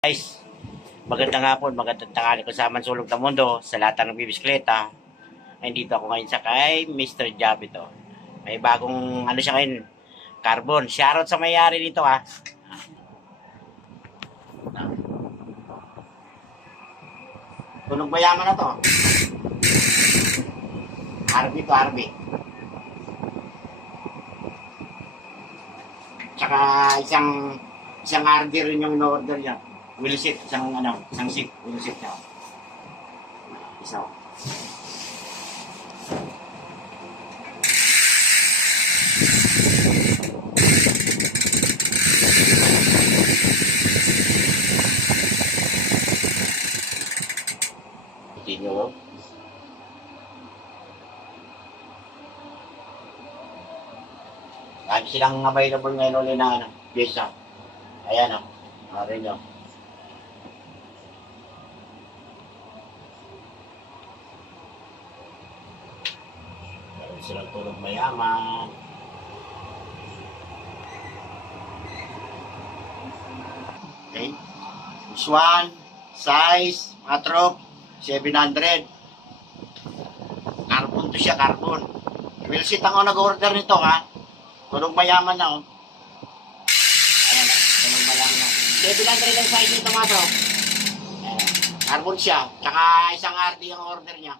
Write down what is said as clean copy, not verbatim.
Guys, magandang hapon, magandang tanghali ko sa Mansulog ng Mundo, sa lahat ng nagbibisikleta. Ay, dito ako ngayon sa kay Mr. Job ito. May bagong ano siya ngayon, carbon. Shoutout sa may-ari nito ha. Tunog mayaman na to. RB to RB. Tsaka isang RD rin yung in-order niya. Wheel seat, isang seat, wheel seat niya. Isa. Continue. Lagi silang available ngayon ulit na pyesa. Ayan o. Marin nyo. Meron silang tulog mayaman. Okay. This one, size, mga trop, 700. Carbon to siya, carbon. Will sit ang nag-order nito ha. Tulog mayaman na oh. Ayan na, tulog mayaman na. 700 ang size nito mga trop. Ayan, carbon siya. Tsaka isang RD ang order niya.